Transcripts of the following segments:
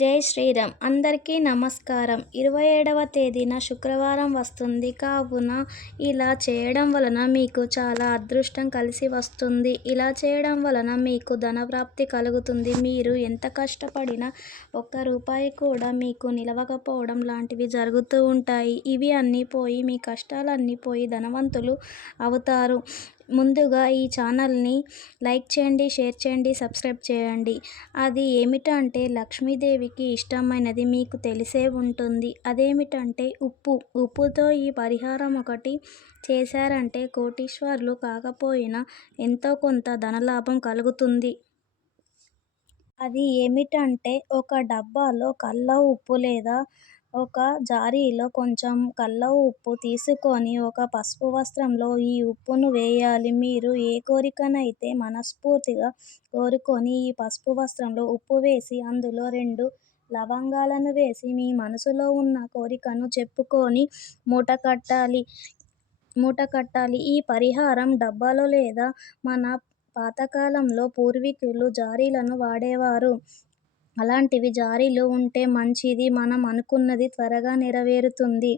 జై శ్రీరామ్. అందరికీ నమస్కారం. 27వ తేదీన శుక్రవారం వస్తుంది కావున ఇలా చేయడం వలన మీకు చాలా అదృష్టం కలిసి వస్తుంది. ఇలా చేయడం వలన మీకు ధనప్రాప్తి కలుగుతుంది. మీరు ఎంత కష్టపడినా ఒక్క రూపాయి కూడా మీకు నిలవకపోవడం లాంటివి జరుగుతూ ఉంటాయి. ఇవి అన్నీ పోయి మీ కష్టాలన్నీ పోయి ధనవంతులు అవుతారు. ముందుగా ఈ ఛానల్ని లైక్ చేయండి, షేర్ చేయండి, సబ్స్క్రైబ్ చేయండి. అది ఏమిటంటే లక్ష్మీదేవికి ఇష్టమైనది మీకు తెలిసే ఉంటుంది. అదేమిటంటే ఉప్పుతో ఈ పరిహారం ఒకటి చేశారంటే కోటీశ్వరులు కాకపోయినా ఎంతో కొంత ధనలాభం కలుగుతుంది. అది ఏమిటంటే ఒక డబ్బాలో కల్ల ఉప్పు లేదా ఒక జాడీలో కొంచెం కల్ల ఉప్పు తీసుకొని ఒక పసుపు వస్త్రంలో ఈ ఉప్పును వేయాలి. మీరు ఏ కోరికనైతే మనస్ఫూర్తిగా కోరుకొని ఈ పసుపు వస్త్రంలో ఉప్పు వేసి అందులో 2 లవంగాలను వేసి మీ మనసులో ఉన్న కోరికను చెప్పుకొని మూట కట్టాలి. ఈ పరిహారం డబ్బాలో లేదా మన పాతకాలంలో పూర్వీకులు జాడీలను వాడేవారు. అలాంటివి జాడీలు ఉంటే మంచిది. మనం అనుకున్నది త్వరగా నెరవేరుతుంది.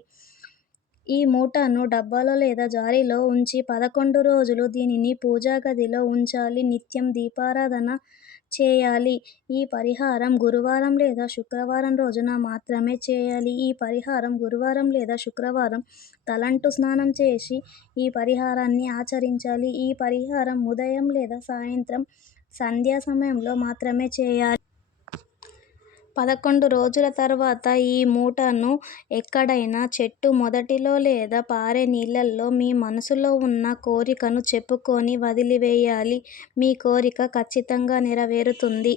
ఈ మూటను డబ్బాలో లేదా జాడీలో ఉంచి 11 రోజులు దీనిని పూజా గదిలో ఉంచాలి. నిత్యం దీపారాధన చేయాలి. ఈ పరిహారం గురువారం లేదా శుక్రవారం రోజున మాత్రమే చేయాలి. ఈ పరిహారం గురువారం లేదా శుక్రవారం తలంటు స్నానం చేసి ఈ పరిహారాన్ని ఆచరించాలి. ఈ పరిహారం ఉదయం లేదా సాయంత్రం సంధ్యా సమయంలో మాత్రమే చేయాలి. 11 రోజుల తర్వాత ఈ మూటను ఎక్కడైనా చెట్టు మొదటిలో లేదా పారే నీళ్ళల్లో మీ మనసులో ఉన్న కోరికను చెప్పుకొని వదిలివేయాలి. మీ కోరిక ఖచ్చితంగా నెరవేరుతుంది.